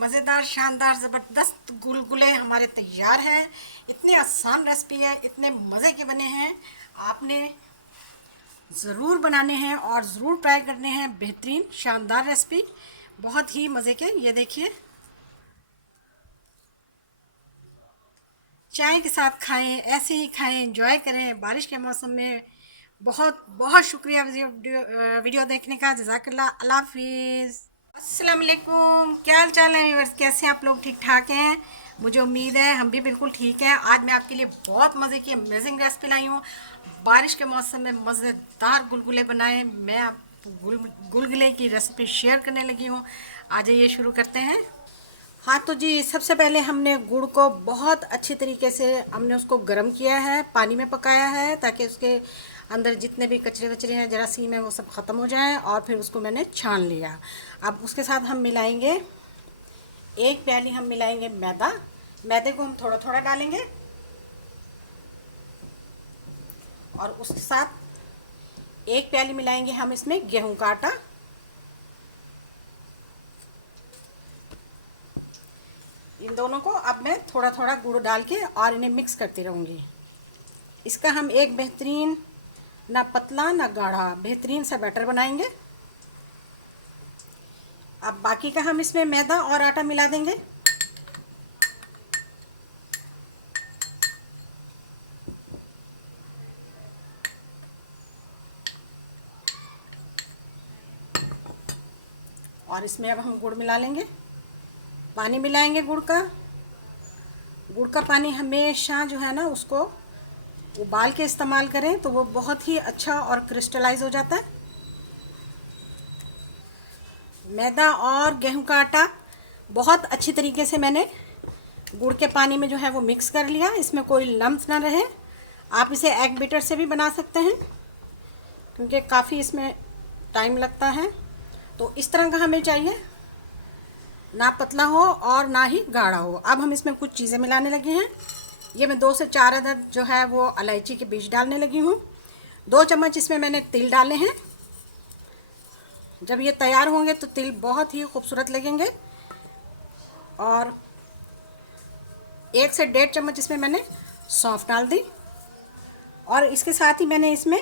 मज़ेदार शानदार ज़बरदस्त गुलगुले हमारे तैयार हैं। इतनी आसान रेसिपी है, इतने मज़े के बने हैं, आपने ज़रूर बनाने हैं और ज़रूर ट्राई करने हैं। बेहतरीन शानदार रेसिपी, बहुत ही मज़े के। ये देखिए, चाय के साथ खाएं, ऐसे ही खाएं, एंजॉय करें बारिश के मौसम में। बहुत बहुत शुक्रिया वीडियो देखने का। जज़ाकल्लाह। अल्लाह हाफिज़। अस्सलाम वालेकुम। क्या हाल चाल है व्यूअर्स, कैसे हैं आप लोग? ठीक ठाक हैं, मुझे उम्मीद है हम भी बिल्कुल ठीक हैं। आज मैं आपके लिए बहुत मज़े की अमेजिंग रेसिपी लाई हूँ। बारिश के मौसम में मज़ेदार गुलगुले बनाए। मैं आपको गुलगुले की रेसिपी शेयर करने लगी हूँ। आ जाइए, शुरू करते हैं। हाँ तो जी, सबसे पहले हमने गुड़ को बहुत अच्छी तरीके से हमने उसको गर्म किया है, पानी में पकाया है, ताकि उसके अंदर जितने भी कचरे वचरे हैं, जरासीम है, वो सब ख़त्म हो जाएं। और फिर उसको मैंने छान लिया। अब उसके साथ हम मिलाएंगे, 1 प्याली हम मिलाएंगे मैदा। मैदे को हम थोड़ा थोड़ा डालेंगे और उसके साथ 1 प्याली मिलाएंगे हम इसमें गेहूं का आटा। इन दोनों को अब मैं थोड़ा थोड़ा गुड़ डाल के और इन्हें मिक्स करती रहूँगी। इसका हम एक बेहतरीन, ना पतला ना गाढ़ा, बेहतरीन सा बैटर बनाएंगे। अब बाकी का हम इसमें मैदा और आटा मिला देंगे। और इसमें अब हम गुड़ मिला लेंगे, पानी मिलाएंगे गुड़ का। गुड़ का पानी हमेशा जो है ना, उसको उबाल के इस्तेमाल करें तो वो बहुत ही अच्छा और क्रिस्टलाइज हो जाता है। मैदा और गेहूं का आटा बहुत अच्छी तरीके से मैंने गुड़ के पानी में जो है वो मिक्स कर लिया। इसमें कोई लम्स ना रहे। आप इसे एग बीटर से भी बना सकते हैं, क्योंकि काफ़ी इसमें टाइम लगता है। तो इस तरह का हमें चाहिए, ना पतला हो और ना ही गाढ़ा हो। अब हम इसमें कुछ चीज़ें मिलाने लगे हैं। ये मैं 2 से 4 अदद जो है वो इलायची के बीज डालने लगी हूँ। 2 चम्मच इसमें मैंने तिल डाले हैं। जब ये तैयार होंगे तो तिल बहुत ही खूबसूरत लगेंगे। और 1 से 1.5 चम्मच इसमें मैंने सौंफ डाल दी। और इसके साथ ही मैंने इसमें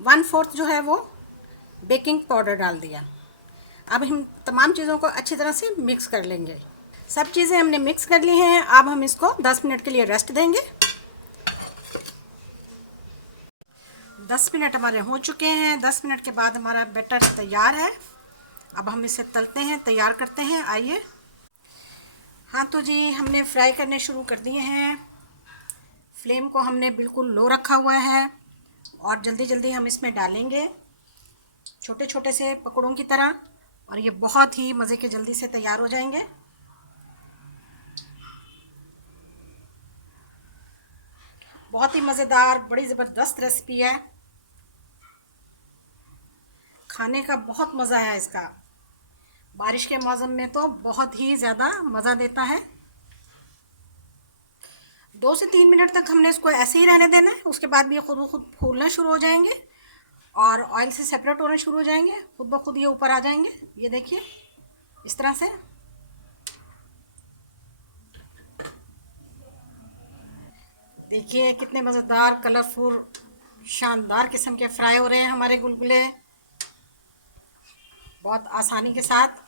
1/4 जो है वो बेकिंग पाउडर डाल दिया। अब हम तमाम चीज़ों को अच्छी तरह से मिक्स कर लेंगे। सब चीज़ें हमने मिक्स कर ली हैं। अब हम इसको 10 मिनट के लिए रेस्ट देंगे। 10 मिनट हमारे हो चुके हैं। 10 मिनट के बाद हमारा बैटर तैयार है। अब हम इसे तलते हैं, तैयार करते हैं। आइए। हाँ तो जी, हमने फ्राई करने शुरू कर दिए हैं। फ्लेम को हमने बिल्कुल लो रखा हुआ है और जल्दी जल्दी हम इसमें डालेंगे, छोटे छोटे से पकौड़ों की तरह। और ये बहुत ही मज़े के जल्दी से तैयार हो जाएंगे। बहुत ही मज़ेदार, बड़ी ज़बरदस्त रेसिपी है। खाने का बहुत मज़ा है इसका। बारिश के मौसम में तो बहुत ही ज़्यादा मज़ा देता है। 2 से 3 मिनट तक हमने इसको ऐसे ही रहने देना है। उसके बाद भी ये खुद ब खुद फूलना शुरू हो जाएंगे और ऑयल से सेपरेट होने शुरू हो जाएंगे। खुद ब खुद ये ऊपर आ जाएंगे। ये देखिए, इस तरह से। देखिए कितने मज़ेदार, कलरफुल, शानदार किस्म के फ्राई हो रहे हैं हमारे गुलगुले, बहुत आसानी के साथ।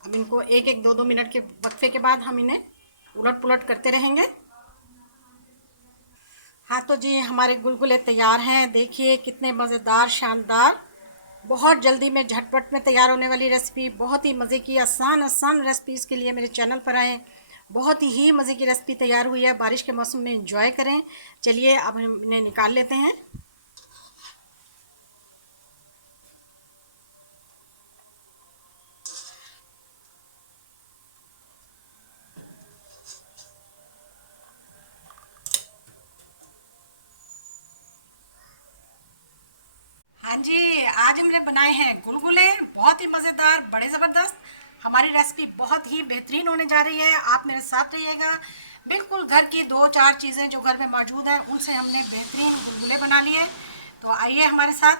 अब इनको 1-1, 2-2 मिनट के वक्फे के बाद हम इन्हें उलट पुलट करते रहेंगे। हाँ तो जी, हमारे गुलगुले तैयार हैं। देखिए कितने मज़ेदार, शानदार, बहुत जल्दी में झटपट में तैयार होने वाली रेसिपी। बहुत ही मज़े की आसान आसान रेसिपीज़ के लिए मेरे चैनल पर आएँ। बहुत ही मज़े की रेसिपी तैयार हुई है। बारिश के मौसम में एंजॉय करें। चलिए अब हम इन्हें निकाल लेते हैं। हाँ जी, आज हमने बनाए हैं गुलगुले, बहुत ही मज़ेदार, बड़े ज़बरदस्त। हमारी रेसिपी बहुत ही बेहतरीन होने जा रही है। आप मेरे साथ रहिएगा। बिल्कुल घर की 2-4 चीज़ें जो घर में मौजूद हैं, उनसे हमने बेहतरीन गुलगुले बना लिए। तो आइए हमारे साथ।